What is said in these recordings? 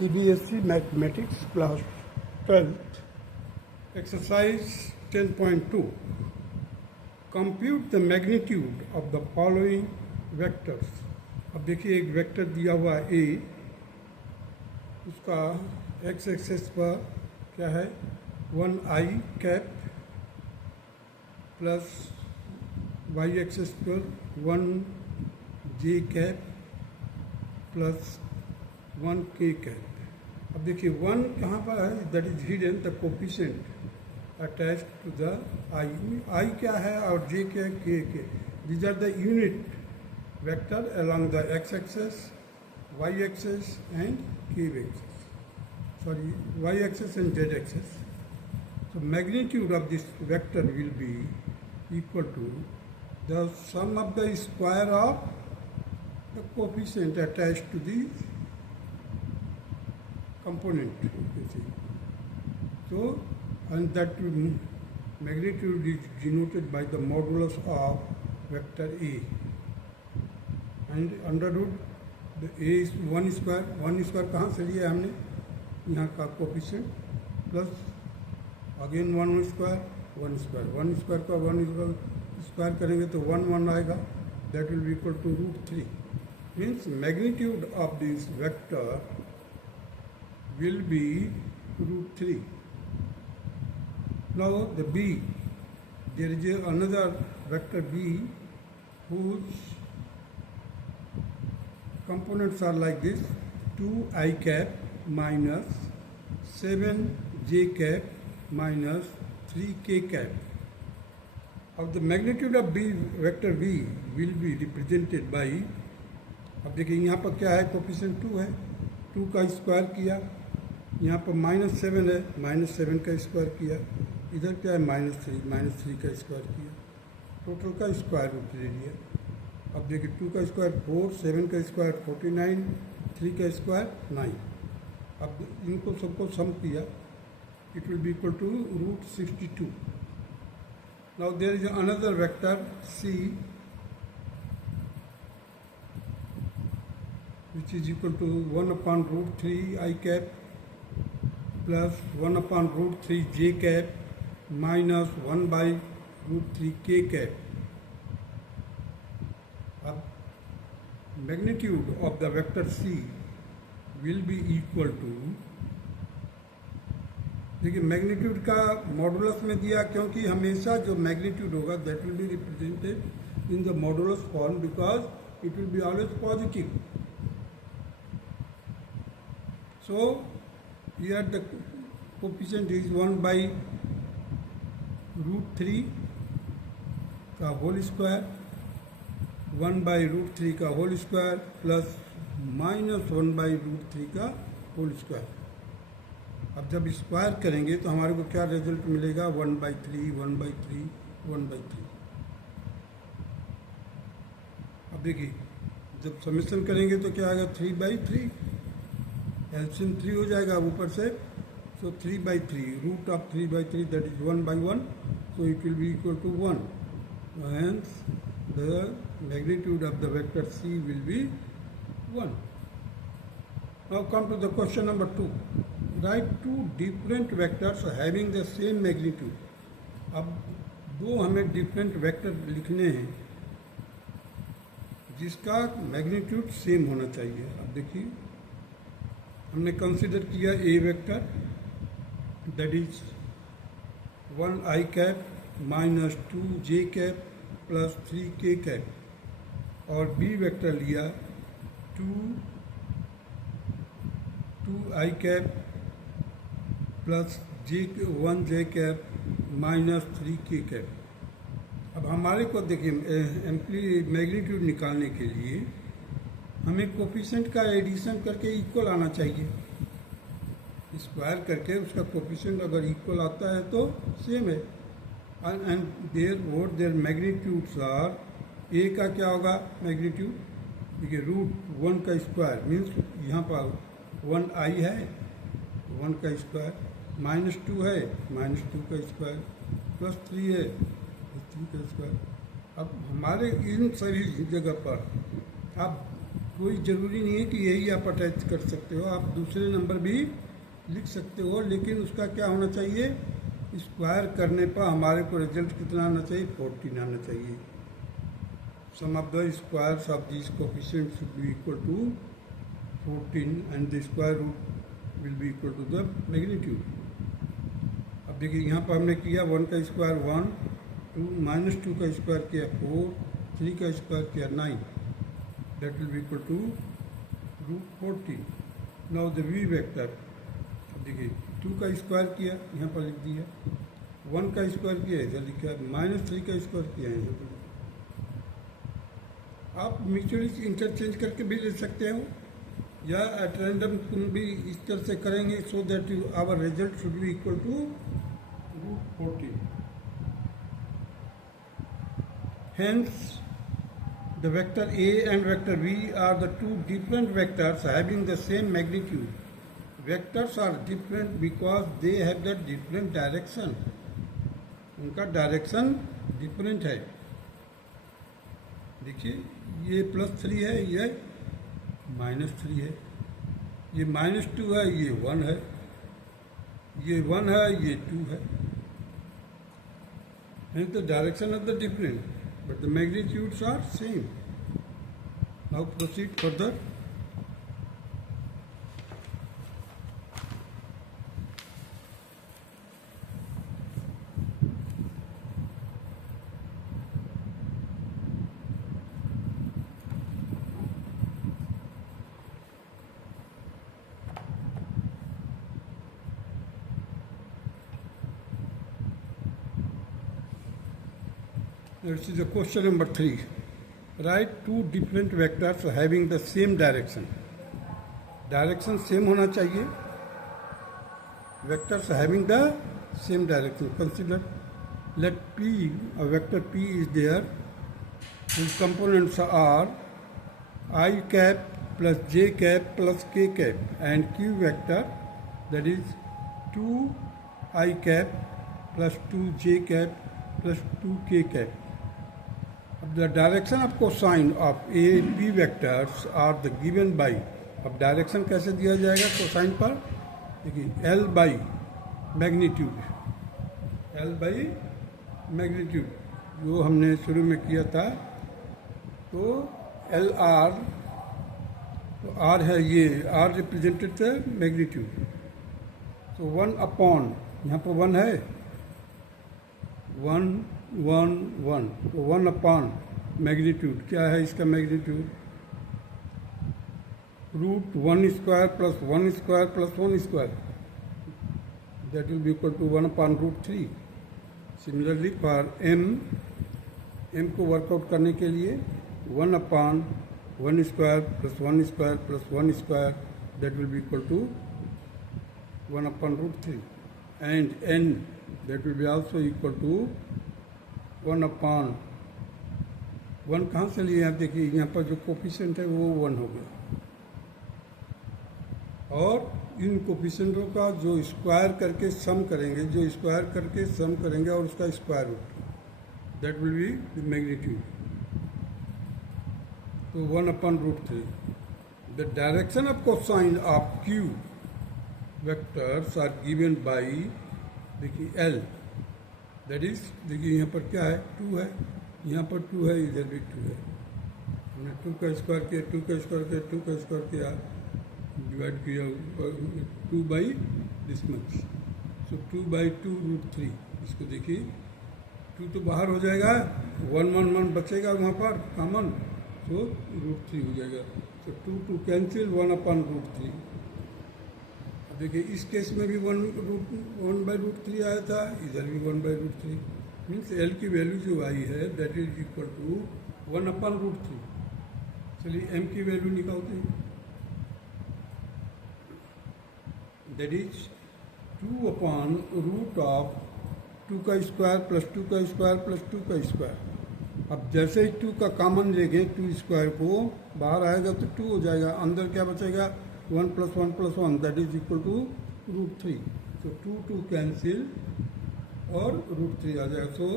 CBSE Mathematics Class 12th Exercise 10.2 Compute the magnitude of the following vectors. अब देखिए एक vector दिया हुआ है A, उसका x एक्सेस पर क्या है 1i cap plus y access पर 1j cap plus 1k cap. अब देखिए 1 कहाँ पर है, that is hidden the coefficient attached to the i क्या है और j क्या है, k. These are the unit vector along the x axis, y axis and k axis, sorry, y axis and z axis. So magnitude of this vector will be equal to the sum of the square of the coefficient attached to the component, you see. So, and that magnitude is denoted by the modulus of vector A, and under root the A is 1 square. 1 square कहाँ से लिया हमने, यहाँ का coefficient plus again 1 square 1 square 1 square का 1 square करेंगे तो 1 आएगा, that will be equal to √3. Means magnitude of this vector will be √3. Now the B, there is another vector B whose components are like this: 2i cap minus 7j cap minus 3k cap. Of the magnitude of B, vector B will be represented by, अब देखिए यहाँ पर क्या है, coefficient 2 है, 2 का square किया, यहाँ पर -7 है, -7 का स्क्वायर किया, इधर क्या है -3 का स्क्वायर किया, टोटल का स्क्वायर रूट ले लिया. अब देखिए 2 का स्क्वायर 4, 7 का स्क्वायर 49, 3 का स्क्वायर 9. अब इनको सबको सम किया, it will be equal to √62. Now there is another vector C which is equal to 1/√3i cap plus 1/√3j cap minus 1/√3k cap. अब magnitude of the vector C will be equal to, देखिए magnitude का modulus में दिया, क्योंकि हमेशा जो magnitude होगा that will be represented in the modulus form because it will be always positive. So here the coefficient is 1/√3 का whole square, 1/√3 का होल स्क्वायर प्लस -1/√3 का होल स्क्वायर. अब जब स्क्वायर करेंगे तो हमारे को क्या रिजल्ट मिलेगा, 1/3 1/3 1/3. अब देखिए जब समेशन करेंगे तो क्या आएगा, 3/3, एलसीएम 3 हो जाएगा ऊपर से, so 3/3, root of 3/3 that is 1/1, so it will be equal to 1. Hence the magnitude of the vector C will be 1. Now come to the question number 2. Write 2 different vectors having the same magnitude. अब दो हमें different vector लिखने हैं जिसका magnitude same होना चाहिए. अब देखिए हमने कंसिडर किया A vector that is 1i cap minus 2j cap plus 3k cap, और B वेक्टर लिया 2i cap plus 1j cap minus 3k cap. अब हमारे को देखिए मैग्नीट्यूड निकालने के लिए हमें कोफिशिएंट का एडिशन करके इक्वल आना चाहिए. स्क्वायर करके उसका कोफिशिएंट अगर इक्वल आता है तो सेम है. And their magnitudes are, A का क्या होगा मैग्नीट्यूड, देखिए √1 का स्क्वायर मीन्स यहाँ पर 1i है, 1 का स्क्वायर, -2 है, -2 का स्क्वायर, प्लस 3 है, 3 का स्क्वायर. अब हमारे इन सभी जगह पर अब कोई ज़रूरी नहीं है कि यही आप अटैच कर सकते हो, आप दूसरे नंबर भी लिख सकते हो, लेकिन उसका क्या होना चाहिए, स्क्वायर करने पर हमारे को रिजल्ट कितना आना चाहिए, 14 आना चाहिए। Sum of the squares of this coefficient should be equal to 14 and the square root will be equal to the magnitude. अब देखिए यहाँ पर हमने किया 1 का स्क्वायर 1, 2 -2 का स्क्वायर किया 4, 3 का स्क्वायर किया 9, that will be equal to root 14। Now the v vector, अब देखिए 2 का स्क्वायर किया यहाँ पर लिख दिया, 1 का स्क्वायर किया इधर लिखा, -3 का स्क्वायर किया यहाँ पर। आप म्यूचुअली इंटरचेंज करके भी ले सकते हो या एट रैंडम भी इस तरह से करेंगे, so that our result should be equal to root 14। Hence, the vector A and vector V are the two different vectors having the same magnitude. Vectors are different because they have the different direction. उनका direction different है। देखिए ये +3 है, ये -3 है, ये -2 है, ये 1 है, ये 1 है, ये 2 है। Hence the direction of the different, but the magnitudes are same. Now proceed further. This is a question number 3. Write two different vectors having the same direction. Direction same होना चाहिए. Vectors having the same direction. Consider, let P, a vector P is there, whose components are I cap plus j cap plus k cap, and Q vector, that is 2I cap plus 2j cap plus 2k cap. The direction of cosine of A, P vectors are the given by, अब direction कैसे दिया जाएगा cosine पर, देखिए L by magnitude, L by magnitude जो हमने शुरू में किया था, तो L R, तो R है ये, R रिप्रेजेंटेड द मैग्नीट्यूड, तो 1 अपॉन, यहाँ पर 1 है, 1 1 1, तो 1 अपॉन मैग्नीट्यूड, क्या है इसका magnitude, root 1 square plus 1 square plus 1 square, that will be equal to 1 upon root 3। Similarly for m को वर्कआउट करने के लिए 1 upon 1 square plus 1 square plus 1 square, that will be equal to 1 upon root 3, and n that will be also equal to 1 upon 1 कहाँ से लिए आप देखिए, यहाँ पर जो कोफिशिएंट है वो 1 हो गया, और इन कोफिशिएंटों का जो स्क्वायर करके सम करेंगे, जो स्क्वायर करके सम करेंगे और उसका square root, that will be the magnitude, तो 1 upon root 3। The direction of cosine of Q vectors are given by, देखिए L, दैट इज, देखिए यहाँ पर क्या है, 2 है, यहाँ पर 2 है, इधर भी 2 है, हमने 2 का स्क्वायर किया, 2 का स्क्वायर किया, 2 का स्क्वायर किया, डिवाइड किया 2 by this much, so 2 by 2 root 3। इसको देखिए 2 तो बाहर हो जाएगा, 1 1 1 बचेगा वहाँ पर कॉमन, सो रूट 3 हो जाएगा, सो 2 2 कैंसिल, 1 अपॉन रूट 3। देखिए इस केस में भी 1 बाई रूट 3 आया था, इधर भी 1 बाई रूट 3, मीन्स L की वैल्यू जो आई है that is equal to 1 upon root 3। चलिए M की वैल्यू निकालते हैं, that is 2 upon root of 2 का स्क्वायर प्लस 2 का स्क्वायर प्लस 2 का स्क्वायर। अब जैसे ही 2 का कॉमन लेंगे, 2 स्क्वायर को बाहर आएगा तो 2 हो जाएगा, अंदर क्या बचेगा, 1 plus 1 plus 1, that is equal to root 3, तो 2 2 कैंसिल और रूट 3 आ जाएगा, so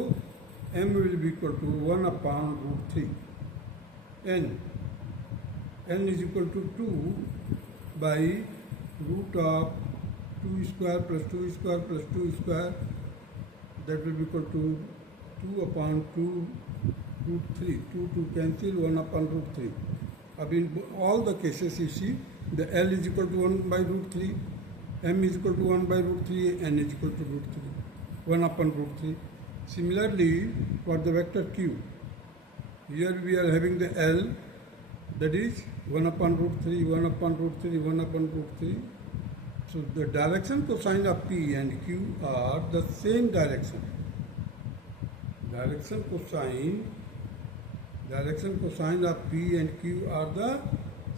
M will be equal to 1 upon root 3, n n is equal to 2 by root of 2 square plus 2 square plus 2 square, that will be equal to 2 upon 2 root 3. 2 to cancel, 1 upon root 3. In all the cases you see the L is equal to 1 by root 3, M is equal to 1 by root 3, N is equal to root 3, 1 upon root 3. Similarly, for the vector Q, here we are having the L, that is 1 upon root 3, 1 upon root 3, 1 upon root 3. So the direction cosine of P and Q are the same direction. Direction cosine of P and Q are the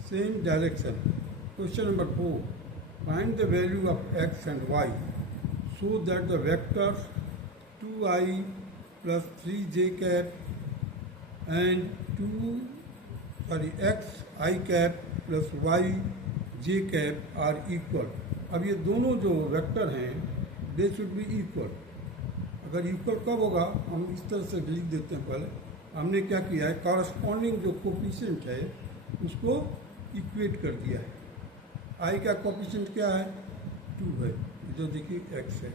same direction. Question number 4. Find the value of x and y so that the vectors 2i plus 3j cap and x I cap plus y j cap are equal. अब ये दोनों जो vector हैं they should be equal. अगर equal कब होगा, हम इस तरह से लिख देते हैं. पहले हमने क्या किया है, कॉरस्पॉन्डिंग जो कोफिशिएंट है उसको इक्वेट कर दिया है. आई का कोफिशिएंट क्या है, 2 है, जो देखिए x है.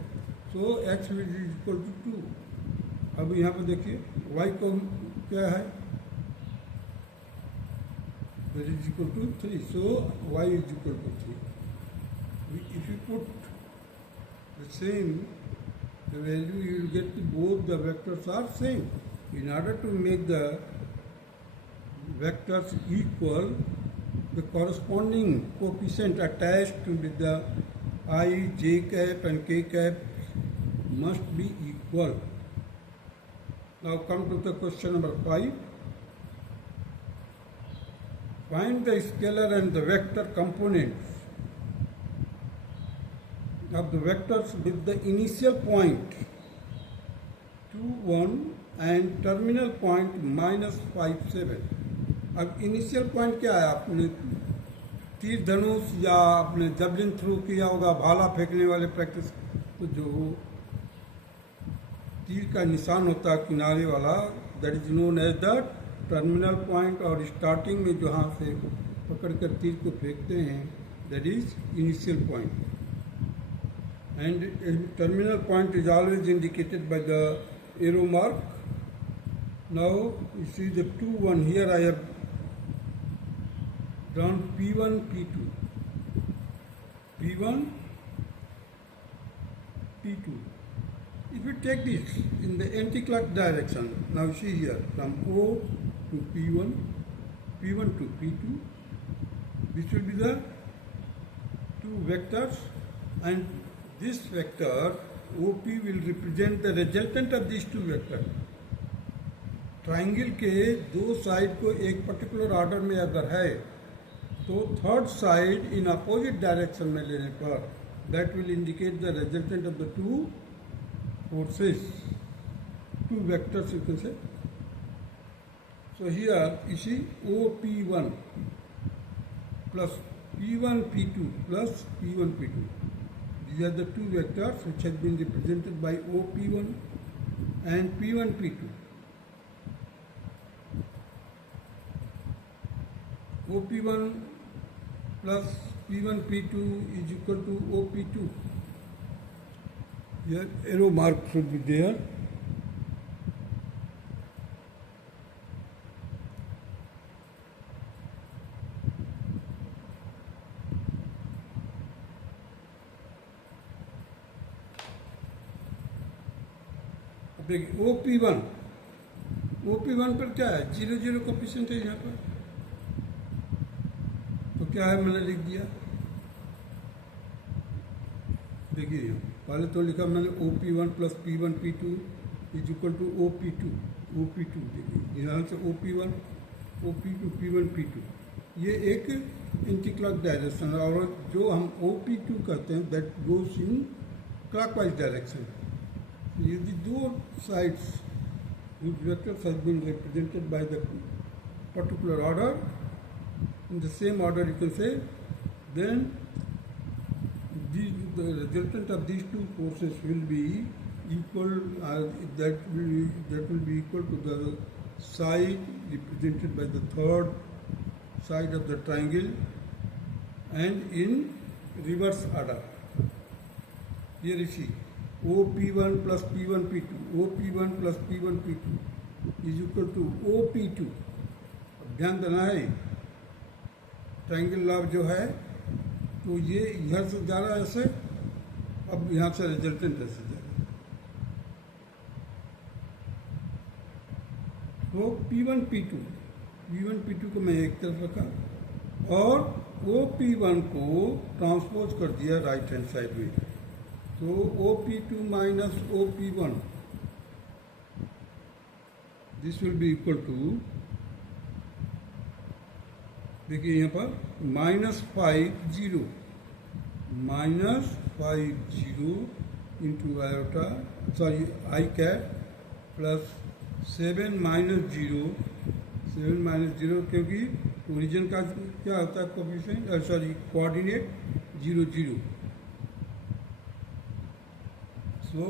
सो x इज इक्वल टू 2. अब यहाँ पर देखिए y को क्या है, that is equal to 3. So y is equal to 3. If you put the same the value, you will get both the vectors are same. In order to make the vectors equal, the corresponding coefficient attached to the I, j cap and k cap must be equal. Now come to the question number 5. Find the scalar and the vector components of the vectors with the initial point 2, 1 and terminal point -5, 7. अब initial point क्या है, आपने तीर धनुष या आपने जबलिन through किया होगा, भाला फेंकने वाले प्रैक्टिस, तो जो तीर का निशान होता है किनारे वाला, that is known as the terminal point. और स्टार्टिंग में जहाँ से पकड़ कर तीर को फेंकते हैं, that is initial point. And terminal point is always indicated by the arrow mark. Now you see the 2, 1. Here I have drawn P1, P2. P1, P2. If you take this in the anti-clock direction, now see here from O to P1, P1 to P2, this will be the two vectors, and this vector OP will represent the resultant of these two vectors. Triangle के दो side को एक particular order में अगर है तो third side in opposite direction में लेने पर that will indicate the resultant of the two forces, two vectors you can say. So here इसी OP1 plus P1 P2 plus P1 P2. These are the two vectors which has been represented by OP1 and P1 P2. OP1 plus P1 P2 is equal to OP2. Here arrow mark should be there. देखिए OP1 पर क्या है, 0, 0 coefficient है यहाँ पर, तो क्या है मैंने लिख दिया. देखिए यहाँ पहले तो लिखा मैंने OP1 plus P1 P2 is equal to OP2. देखिए यहाँ से OP1 OP2 P1 P2, ये एक एंटी क्लॉक डायरेक्शन है. और जो हम OP2 कहते हैं that goes in clockwise direction. The two sides whose vectors have been represented by the particular order, in the same order you can say, then the resultant of these two forces will be equal, that will be equal to the side represented by the third side of the triangle and in reverse order. Here you see OP1 plus P1 P2, OP1 plus P1 P2 is equal to OP2. अब ध्यान देना है, triangle law जो है तो ये इधर से जा रहा है ऐसे, अब यहाँ से रिजल्टेंट ऐसे जा रहा है। तो P1 P2 को मैं एक तरफ रखा और OP1 को ट्रांसपोज कर दिया राइट हैंड साइड में। तो OP2 minus OP1 this will be equal to, देखिए यहाँ पर -5 0 into iota sorry i cap plus 7 -0 क्योंकि ओरिजिन का क्या होता है coefficient sorry coordinate 0 0। So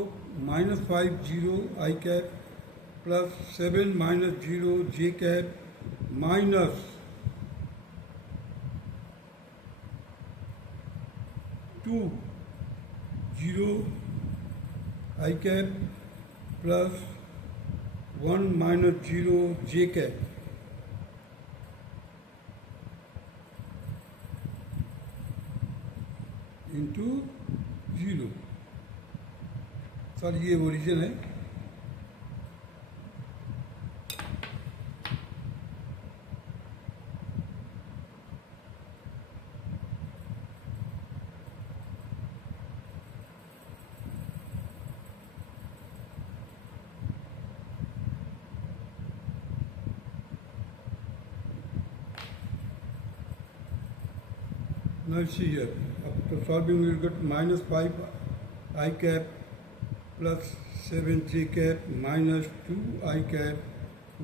-5 0 i cap plus 7 -0 j cap minus 2 0 i cap plus 1 -0 j cap into 0। Sir ये origin है, now see here after solving we will get -5 I cap plus 7 j cap minus 2 I cap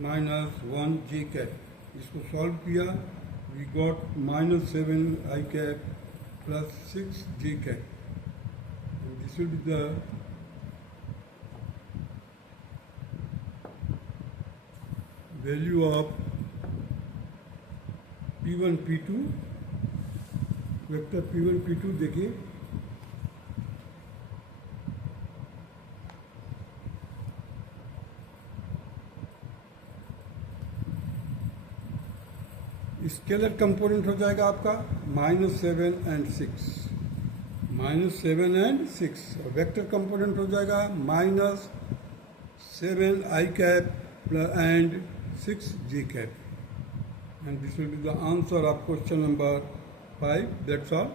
minus 1 j cap। इसको solve किया we got -7 I cap plus 6 j cap and this will be the value of P1 P2 vector P1 P2। देखिए scalar component हो जाएगा आपका -7 and 6 और vector component हो जाएगा -7 I cap and 6 j cap and this will be the answer of question number 5. That's all.